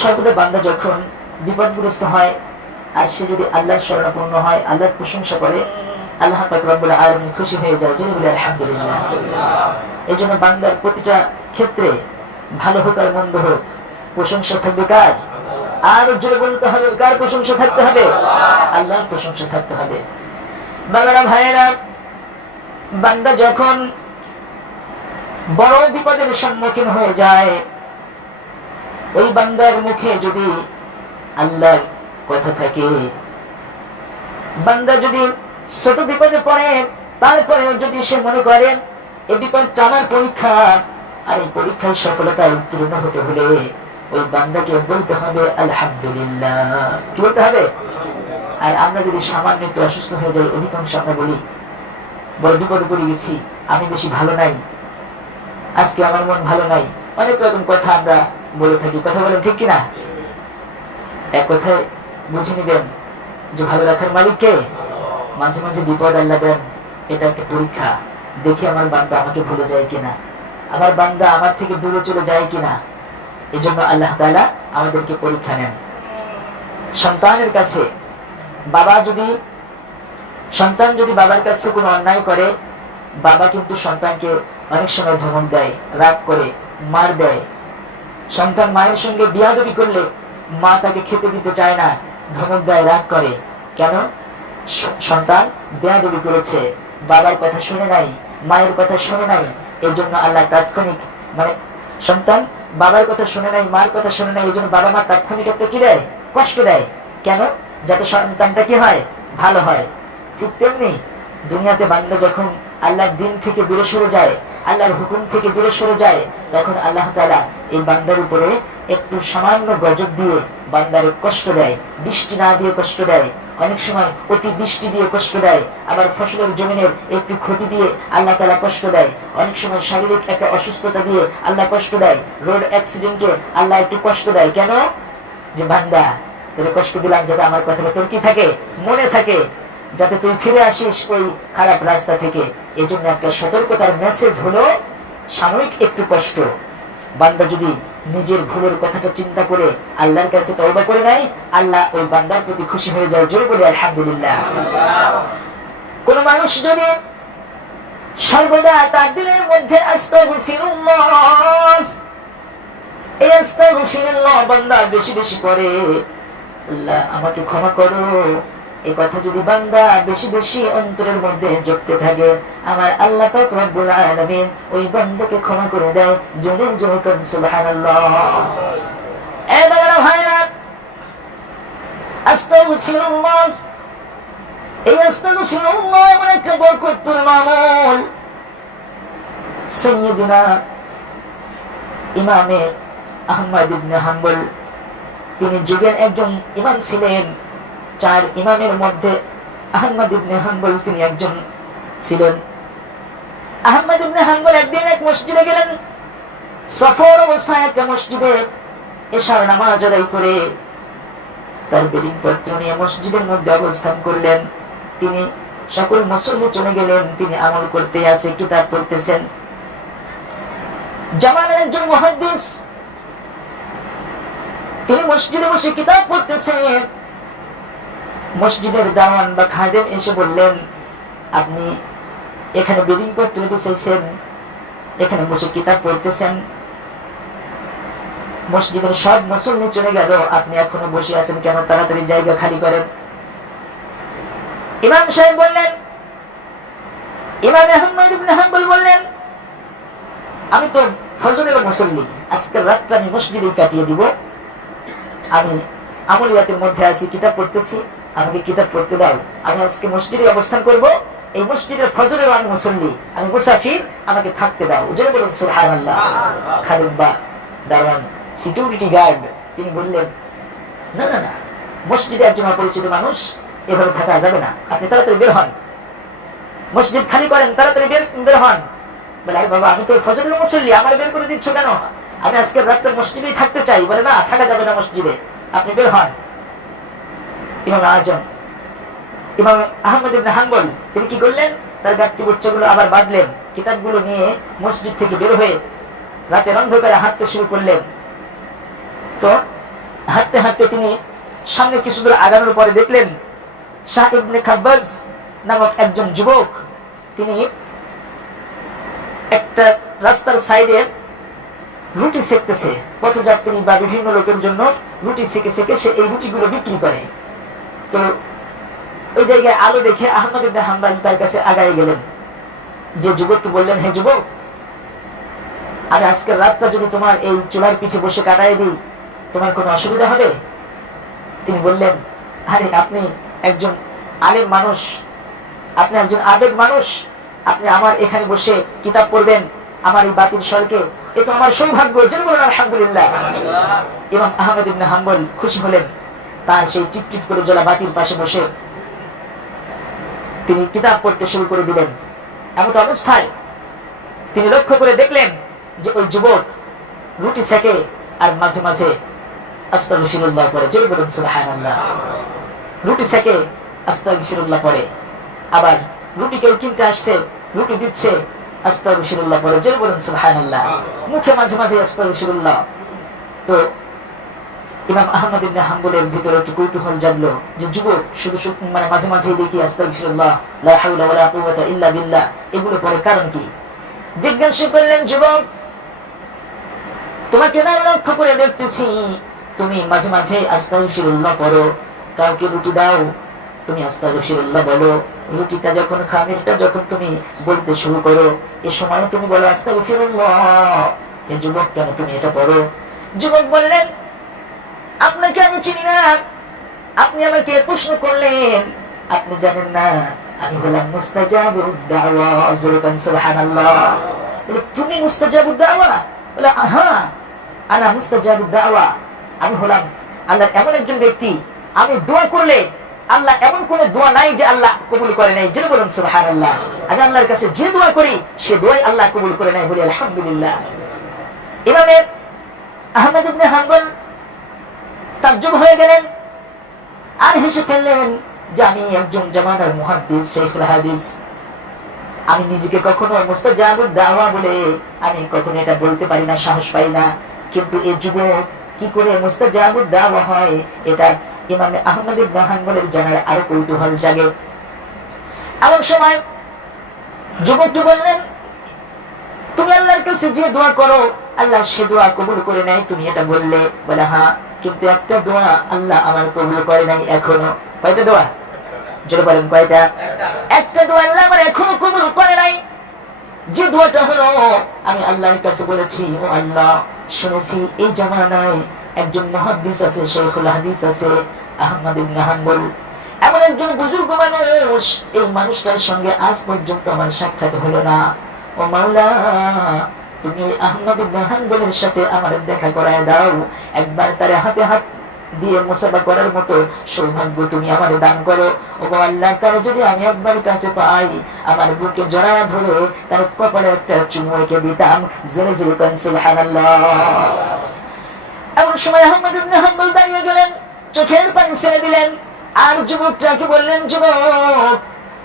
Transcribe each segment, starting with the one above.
সর্বদা বান্দা যখন বিপদগ্রস্ত হয়, আর সে যদি আল্লাহর স্মরণাপন্ন হয়, আল্লাহর প্রশংসা করে, আল্লাহ পাক রব্বুল আলামিন খুশি হয়ে যায়, জেনে বলে, আলহামদুলিল্লাহ। এই জন্য বান্দার প্রতিটা ক্ষেত্রে ভালো হোক আর মন্দ হোক, প্রশংসা থাকবে কার? আর জোরে বলতে হবে, কার প্রশংসা থাকতে হবে? আল্লাহর প্রশংসা থাকতে হবে। বাবারা ভাইয়েরা, বান্দা যখন বড় বিপদের সম্মুখীন হয়ে যায় ওই বান্দার মুখে যদি আল্লাহর কথা থাকে, বান্দা যদি ছোট বিপদে পড়ে তারপরে যদি সে মনে করে এই বিপদটা আমার পরীক্ষা, আর এই পরীক্ষায় সফলতা উত্তীর্ণ হতে হলে ওই বান্দাকে বলতে হবে, আলহামদুলিল্লাহ। কি বলতে হবে? আর আমরা যদি সামান্য একটু অসুস্থ হয়ে যাই, অধিকাংশ আমরা বলি, বড় বিপদে পড়ে গেছি, আমি বেশি ভালো নাই, আজকে আমার মন ভালো নাই। অনেক রকম কথা আমরা বলে থাকি। কথা বলেন ঠিক কিনা? এক কথায় বুঝে নিবেন যে ভালো রাখার মালিক কে? মাঝে মাঝে বিপদ আল্লাহ দেন, এটা একটা পরীক্ষা। দেখি আমার বান্দা আমাকে ভুলে যায় কিনা? আমার বান্দা আমার থেকে দূরে চলে যায় কিনা? এই জন্য আল্লাহ তালা আমাদেরকে পরীক্ষা নেন। সন্তানের কাছে বাবা যদি, সন্তান যদি বাবার কাছে কোনো অন্যায় করে, বাবা কিন্তু সন্তানকে অনেক সময় ধমক দেয়, রাগ করে, মার দেয়। সন্তান মায়ের সঙ্গে বিয়াদবি করলে মা তাকে খেতে দিতে চায় না, ধমক দেয়, রাগ করে। কেন? সন্তান বেয়াদবি করেছে, বাবার কথা শুনে নাই, মায়ের কথা শুনে নাই এই জন্য আল্লাহ তাৎক্ষণিক মানে সন্তান বাবার কথা শুনে নাই, মার কথা শুনে নাই এই জন্য বাবা মা তাৎক্ষণিক একটা কি দেয়? কষ্ট দেয়। কেন? যাতে সন্তানটা কি হয়? ভালো হয়। ঠিক তেমনি দুনিয়াতে বান্দা যখন আল্লাহর দিন থেকে দূরে সরে যায় আল্লাহর হুকুম থেকে দূরে সরে যায়, তখন আল্লাহ তাআলা এই বান্দার উপরে একটু সামান্য গজব দিয়ে বান্দারে কষ্ট দেয়, বৃষ্টি না দিয়ে কষ্ট দেয়। অনেক সময় অতি বৃষ্টি দিয়ে কষ্ট দেয়, আবার ফসলের জমিনের একটু ক্ষতি দিয়ে আল্লাহ তালা কষ্ট দেয়। অনেক সময় শারীরিক একটা অসুস্থতা দিয়ে আল্লাহ কষ্ট দেয়, রোড অ্যাক্সিডেন্টে আল্লাহ একটু কষ্ট দেয়। কেন? যে বান্দা, তোর কষ্ট দিলাম যাতে আমার কথাটা তোর কি থাকে? মনে থাকে। যাতে তুই ফিরে আসিস ওই খারাপ রাস্তা থেকে। এই জন্য একটা সতর্কতার মেসেজ হলো, সাময়িক একটু কষ্ট। বান্দা যদি নিজের ভুলের কথাটা চিন্তা করে আল্লাহর কাছে তওবা করে নেয়, আল্লাহ ওই বান্দার প্রতি খুশি হয়ে যায়। জোরে বলে, আলহামদুলিল্লাহ। কোন মানুষ যদি সর্বদা তার দিলের মধ্যে আস্তাগফিরুল্লাহ বান্দা বেশি বেশি করে, আল্লাহ আমাকে ক্ষমা করো। এই কথা যদি বান্দা বেশি বেশি অন্তরের মধ্যে জপতে থাকে, আমার আল্লাহ পাক রব্বুল আলামিন ওই বান্দাকে ক্ষমা করে দেয়, জোরে জোরে সুবহানাল্লাহ। এ আস্তাগফিরুল্লাহ। এই আস্তাগফিরুল্লাহ এমন একটা বরকতপূর্ণ আমল। ইমামে আহমদ ইবনে হাম্বল, তিনি যুগের একজন ইমাম ছিলেন। চার ইমামের মধ্যে আহমদ ইবনে হাম্বল তিনি একজন ছিলেন। আহমদ ইবনে হাম্বল একদিন এক মসজিদে গেলেন। সফর অবস্থায় একটা মসজিদে এশার নামাজ আদায় করে তার বেডিং পত্র নিয়ে মসজিদের মধ্যে অবস্থান করলেন। তিনি সকল মুসল্লি চলে গেলেন, তিনি আমল করতে আছে কিতাব পড়তেছেন। জামালের একজন মহাদ্দিস, তিনি মসজিদে বসে কিতাব পড়তেছেন। মসজিদের দাওয়ান বা খাদেম এসে বললেন, আপনি এখানে বেডিং পত্র বিছাইছেন এখানে বসে কিতাব পড়তেছেন। মসজিদের সব মুসল্লি চলে গেল, আপনি এখনও বসে আছেন কেন? তাড়াতাড়ি জায়গা খালি করেন। ইমাম সাহেব বললেন, ইমাম আহমদ হাম্বল বললেন, আমি তো ফজরের মুসল্লি আজকের রাতটা আমি মসজিদেই কাটিয়ে দিব। আমি আমলিয়াতের মধ্যে আছি, কিতাব পড়তেছি। আমাকে কিতাব পড়তে দাও আমি আজকে মসজিদে অবস্থান করব। এই মসজিদের ফজরের আমি মুসল্লি আমি মুসাফির আমাকে থাকতে দাও। উজরে বলুন সুবহানাল্লাহ। খালিদ বা দারওয়ান সিকিউরিটি গার্ড তিনি বললেন না না না মসজিদে একজন অপরিচিত মানুষ এভাবে থাকা যাবে না। আপনি তাড়াতাড়ি বের হন। মসজিদ খালি করেন তাড়াতাড়ি বের বের হন। বলে আরে বাবা আমি তো ফজরের মুসল্লি আমার বের করে দিচ্ছ কেন? আমি আজকে রাত্রে মসজিদেই থাকতে চাই। বলে না থাকা যাবে না মসজিদে। আপনি বের হন। ইমাম আজম। ইমাম আহমদ ইবনে হাম্বল, তিনি কি করলেন? তার গাঠটি গুলো আবার বাঁধলেন কিতাবগুলো নিয়ে মসজিদ থেকে বের হয়ে রাতের অন্ধকারে হাঁটতে শুরু করলেন। তো হাঁটতে হাঁটতে তিনি সামনে কিছু দূর আগানোর পরে দেখলেন, শাহ ইবনে খাব্বাজ নামক একজন যুবক, তিনি একটা রাস্তার সাইডে রুটি সেকতেছে। পথযাত্রী বা বিভিন্ন লোকের জন্য রুটি সেকে সেকে সে এই রুটিগুলো বিক্রি করে। তো ওই জায়গায় আলো দেখে আহমদ ইবনে হাম্বাল তার কাছে আগায় গেলেন। যে যুবককে বললেন হে যুবক আমি আজকের রাতটা যদি তোমার এই চুলার পিঠে বসে কাটাই দিই তোমার কোনো অসুবিধা হবে? তিনি বললেন আরে আপনি একজন আলেম মানুষ আপনি একজন আবেগ মানুষ আপনি আমার এখানে বসে কিতাব পড়বেন আমার এই বাতিল স্বরকে। এ তো আমার সৌভাগ্য যেন বলেন আলহামদুলিল্লাহ। এবং আহমেদ ইবনে হাম্বল খুশি হলেন। তার সেই টিপটিপ করে জ্বলা বাতির পাশে বসে তিনি কিতাব পড়তে শুরু করে দিলেন। এমত অবস্থায় তিনি লক্ষ্য করে দেখলেন যে ওই যুবক রুটি সেকে আর মাঝে মাঝে সুবহানাল্লাহ। রুটি সেকে পড়ে। আবার রুটি কেউ কিনতে আসছে, রুটি দিচ্ছে, আস্তাগফিরুল্লাহ জোরে বলুন মুখে মাঝে মাঝে তো ইমাম আহমদ ইবনে হাম্বলের ভিতরে একটু কৌতূহল জাগলো যে, যুবক, শুধু মানে মাঝে মাঝে দেখি, আস্তাগফিরুল্লাহ ইল্লা বিল্লাহ, এগুলো পরে কারণ কি? জিজ্ঞাসা করলেন, যুবক, তোমাকে না লক্ষ্য করে দেখতেছি, তুমি মাঝে মাঝে আস্তাগফিরুল্লাহ পড়ো, কাউকে রুটি দাও, তুমি আস্তাগফিরুল্লাহ বলো, রুটিটা যখন খামিরটা যখন তুমি বলতে শুরু করো, এ সময় তুমি বলো, আস্তাগফিরুল্লাহ, এ যুবক কেন তুমি এটা পড়ো? যুবক বললেন আপনাকে আমি চিনি না। আপনি আমাকে প্রশ্ন করলেন, আপনি জানেন না, আমি হলাম মুস্তাজাবুদ দাওয়া জোরকান সুবহানাল্লাহ। বলে, তুমি মুস্তাজাবুদ দাওয়া বলে হ্যাঁ আনা মুস্তাজাবুদ দাওয়া আমি হলাম আল্লাহ এমন একজন ব্যক্তি, আমি দোয়া করলে আল্লাহ এমন কোন দোয়া নাই যে আল্লাহ কবুল করে নাই। যেটা বলুন, সুবহানাল্লাহ। আমি আল্লাহর কাছে যে দোয়া করি, সে দোয়াই আল্লাহ কবুল করে নাই বলি, আলহামদুলিল্লাহ। এভাবে আহমেদ ইবনে হাম্বল তাজ্জব হয়ে গেলেন। আর হেসে ফেললেন যে আমি একজন জামানার মুহাদ্দিস শেখুল হাদিস। আমি নিজেকে কখনো মুস্তাজাবুদ দাওয়া বলে আমি কখনো এটা বলতে পারি না, সাহস পাই না। কিন্তু এই যুবক কি করে মুস্তাজাবুদ দাওয়া হয়, এটা ইমামে আহমদ ইবনে হাম্বলের জানার আরও কৌতূহল জাগে। এমন সময় যুবকটি বললেন, তুমি আল্লাহর কাছে যে দোয়া করো, আল্লাহ সে দোয়া কবুল করে নাই তুমি এটা বললে? বলে হ্যাঁ। কিন্তু একটা দোয়া আল্লাহ আমার কবুল করে নাই এখনও। কয়টা দোয়া? জোরে বলেন, কয়টা? একটা দোয়া আল্লাহ আমার এখনও কবুল করে নাই। যে দোয়াটা হলো, আমি আল্লাহর কাছে বলেছি, ও আল্লাহ, শুনেছি, এই জামানায় একজন মহাদ্দিস আছে শেখুল হাদিস আছে, আহমদ ইবনে এমন একজন বুজুর্গ মানুষ, এই মানুষটার সঙ্গে আজ পর্যন্ত আমার সাক্ষাৎ হলো না। ও মাওলা তুমি ওই আহমদ ইবনে সাথে আমার দেখা করায় দাও। একবার তার হাতে হাত দিয়ে মুসাফা করার মতো সৌভাগ্য তুমি আমার দান করো। ও আল্লাহ তার যদি আমি একবার কাছে পাই, আমার বুকে জড়া ধরে তার কপালে একটা চুমু রেখে দিতাম। জোরে জোরে কান, সুবহানাল্লাহ। এমন সময় আহমদ ইবনে হাম্বল দাঁড়িয়ে গেলেন, চোখের পানি ছেড়ে দিলেন। আর যুবকটাকে বললেন, যুবক,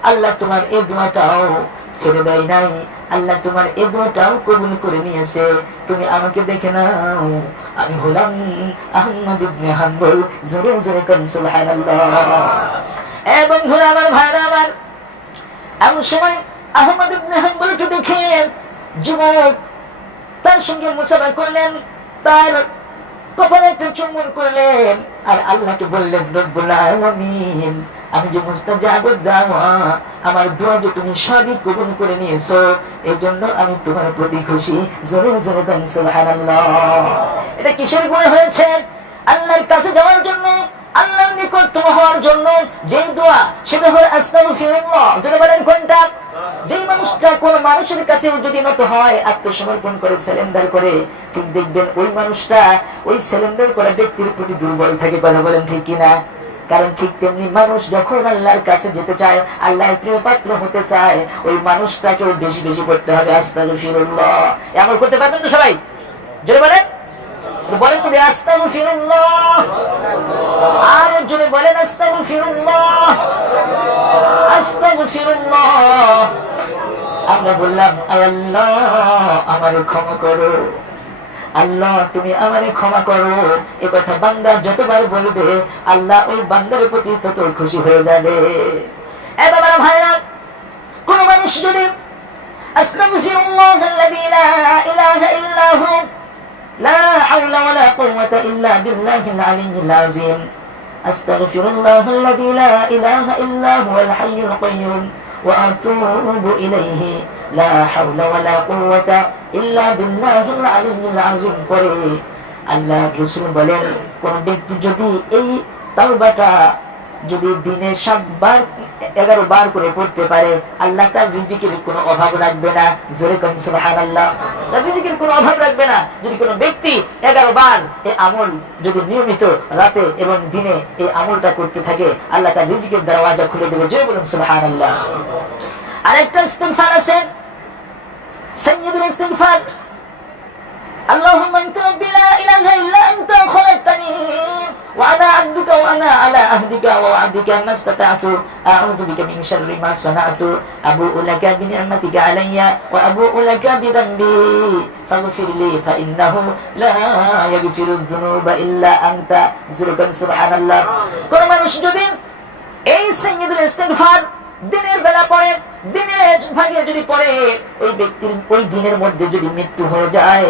আল্লাহ তোমার এই দোয়াটাও ফেলে দেয় নাই। আল্লাহ তোমার এ দোয়াটাও কবুল করে নিয়েছে। তুমি আমাকে দেখে নাও। আমি হলাম আহমদ ইবনে হাম্বল। জোরে জোরে কান, সুবহানাল্লাহ। এ বন্ধুরা আমার, ভাইরা আমার, এমন সময় আহমদ ইবনে হাম্বলকে দেখে যুবক তার সঙ্গে মুসাফা করলেন। তার কপালে একটা চুম্বন করলেন। আর আল্লাহকে বললেন, রব্বুল আলামিন। আমি যে মুস্তাজাবুদ দাওয়া আমার দোয়া যে তুমি সবই কবুল করে নিয়েছো এই জন্য আমি তোমার প্রতি খুশি। জোরে জোরে এটা কিসের গুণে হয়েছে? আল্লাহর কাছে যাওয়ার জন্য, আল্লাহর নিকটতম হওয়ার জন্য যে দোয়া, সেটা হলো আস্তাগফিরুল্লাহ। যেটা বলেন, কোনটা? যেই মানুষটা কোন মানুষের কাছে যদি নত হয়, আত্মসমর্পণ করে, সিলিন্ডার করে, ঠিক দেখবেন ওই মানুষটা ওই সিলিন্ডার করা ব্যক্তির প্রতি দুর্বল থাকে। কথা বলেন ঠিক কিনা? কারণ ঠিক তেমনি মানুষ যখন আল্লাহর কাছে যেতে চায়, আল্লাহর প্রিয় পাত্র হতে চায়, ওই মানুষটাকেও বেশি বেশি করতে হবে, আস্তাগফিরুল্লাহ। এমন করতে পারবেন তো সবাই? জোরে বলেন? আমরা বললাম, আল্লাহ আমার ক্ষমা করো। আল্লাহ, তুমি আমারে ক্ষমা করো। এ কথা বান্দা যতবার বলবে, আল্লাহ ওই বান্দার প্রতি তত খুশি হয়ে যাবে। কোন মানুষ যদি আস্তাগফিরুল্লাহ আল্লাযী লা ইলাহা ইল্লা হু লা হাওলা ওয়ালা কুওয়াতা ইল্লা বিল্লাহিল আলিয়্যিল আযীম আস্তাগফিরুল্লাহ আল্লাযী লা ইলাহা ইল্লা হুয়াল হাইয়্যুল কাইয়্যুম وأتوب إليه لا حول ولا قوة إلا بالله العلي العظيم করে আল্লাহ রসুল বলেন কোন ব্যক্তি যদি এই তাওবাটা যদি দিনে সাতবার এগারো বার করে পড়তে পারে আল্লাহ তার রিজিকের কোনো অভাব রাখবে না জোরে কন সুবহানাল্লাহ তার রিজিকের কোনো অভাব রাখবে না যদি কোনো ব্যক্তি এগারো বার এই আমল যদি নিয়মিত রাতে এবং দিনে এই আমলটা করতে থাকে আল্লাহ তার রিজিকের দরওয়াজা খুলে দেবে জয় বলুন সুবহানাল্লাহ আরেকটা ইস্তিগফার আছে সাইয়্যিদুল ইস্তিগফার اللهم انت ربي لا اله الا انت خلقتني وانا عبدك وانا على عهدك ووعدك ما استطعت اعوذ بك من شر ما صنعت ابوء لك بنعمتك علي وابوء لك بذنبي فاغفر لي فانه لا يغفر الذنوب الا انت زرقا سبحان الله কোন মানুষ যদি এই সৈয়দুল ইস্তিগফার দিনের বেলা পড়ে দিনের ভাগে যদি পড়ে ওই ব্যক্তির ওই দিনের মধ্যে যদি মৃত্যু হয়ে যায়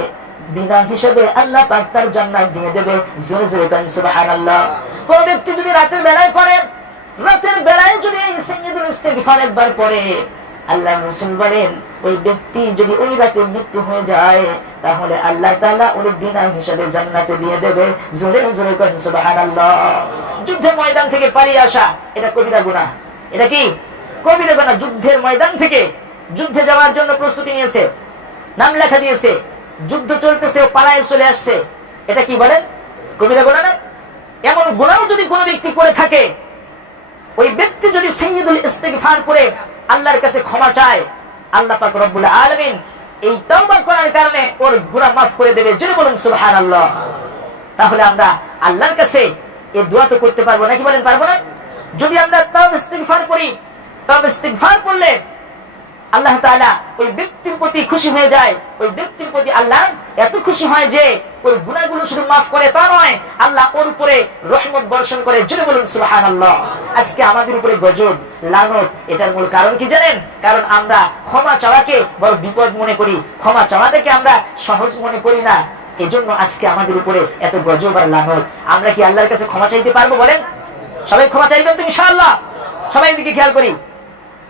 বিনা হিসেবে আল্লাহ পাক তার জান্নাত দিয়ে দেবে। জোরে জোরে কান, সুবহানাল্লাহ। কোন ব্যক্তি যদি রাতের বেলায় পড়ে, রাতের বেলায় যদি এই সাইয়্যিদুল ইস্তিগফার একবার পড়ে, আল্লাহ রাসূল বলেন, ওই ব্যক্তি যদি ওই রাতে মৃত্যু হয়ে যায়, তাহলে আল্লাহ তাআলা ওর বিনা হিসেবে জান্নাতে দিয়ে দেবে। জোরে জোরে কান, সুবহানাল্লাহ। যুদ্ধের ময়দান থেকে পালিয়ে আসা, এটা কবিরা গুনাহ। এটা কি? কবিরা গুনাহ। যুদ্ধের ময়দান থেকে যুদ্ধে যাওয়ার জন্য প্রস্তুতি নিয়েছে, নাম লেখা দিয়েছে যুদ্ধ চলতেছে পালায় চলে আসছে। এটা কি বলেন কবিরা গোনা না এমন গুণাও যদি কোনো ব্যক্তি করে থাকে, ওই ব্যক্তি যদি সৈয়দুল ইস্তিগফার করে, আল্লাহর কাছে ক্ষমা চায়, আল্লাহ পাক রব্বুল আলামিন এই তওবা করার কারণে ওর গুনাহ মাফ করে দেবে। যদি বলেন, সুবহানাল্লাহ। তাহলে আমরা আল্লাহর কাছে এই দোয়া তো করতে পারব নাকি বলেন, পারব না? যদি আমরা তওবা ইস্তিগফার করি তবে ইস্তিগফার করলে আল্লাহ তাআলা ওই ব্যক্তির প্রতি খুশি হয়ে যায়। ওই ব্যক্তির প্রতি আল্লাহ এত খুশি হয় যে ওই গুনাহগুলো শুধু মাফ করে তা নয়, আল্লাহ ওর উপরে রহমত বর্ষণ করে। জুড়ে বলুন, সুবহানাল্লাহ। আজকে আমাদের উপরে গজব, লানত, এটার মূল কারণ কি জানেন? কারণ আমরা ক্ষমা চাওয়াকে বড় বিপদ মনে করি। ক্ষমা চাওয়াটাকে আমরা সহজ মনে করি না। এজন্য আজকে আমাদের উপরে এত গজব আর লানত। আমরা কি আল্লাহর কাছে ক্ষমা চাইতে পারব বলেন? সবাই ক্ষমা চাইবেন তুমি ইনশাআল্লাহ? সবাই দিকে খেয়াল করি।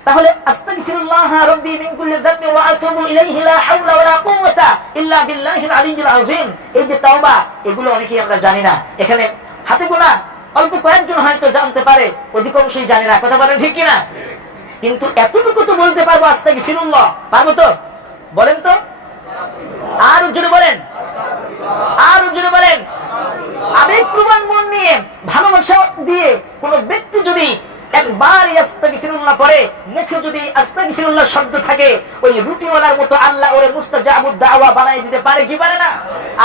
তাহলে আস্তাগফিরুল্লাহ রাব্বি মিন কুল্লি ওয়া আতুবু ইলাইহি লা হাওলা ওয়া লা কুওয়াতা ইল্লা বিল্লাহিল আলিয়্যিল আযীম। এই যে তাওবা, এগুলো অনেকেই আমরা জানি না। এখানে হাতে গোনা অল্প কয়েকজন হয়তো জানতে পারে, অধিকাংশই জানে না। কথা বলেন ঠিক কিনা? কিন্তু এতটুকু তো বলতে পারব আস্তাগফিরুল্লাহ। পারব তো? বলেন তো? আর জোরে বলেন। আর জোরে বলেন। আবেগ প্রমাণ মন নিয়ে ভালোবাসা দিয়ে কোন ব্যক্তি যদি একবার আস্তাগফিরুল্লাহ করে মুখে যদি আস্তাগফিরুল্লাহ শব্দ থাকে, ওই রুটিওয়ালার মতো আল্লাহ ওরে মুস্তাজাবুদ দাওয়া বানাই দিতে পারে কি পারে না?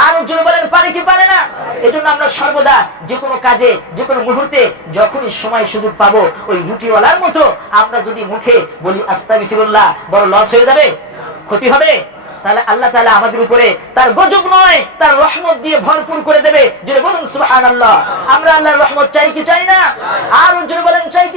আর বলেন, পারে কি পারে না? এজন্য আমরা সর্বদা যে কোনো কাজে, যে কোনো মুহূর্তে যখনই সময় সুযোগ পাবো, ওই রুটিওয়ালার মতো আমরা যদি মুখে বলি আস্তাগফিরুল্লাহ বড় লস হয়ে যাবে? ক্ষতি হবে? তাহলে আল্লাহ তাআলা আমাদের উপরে তার গজব নয়, তার রহমত দিয়ে ভরপুর করে দেবে। যদি বলুন, সুবহানাল্লাহ। আমরা আল্লাহর রহমত চাই কি চাই না? আর বলেন, চাই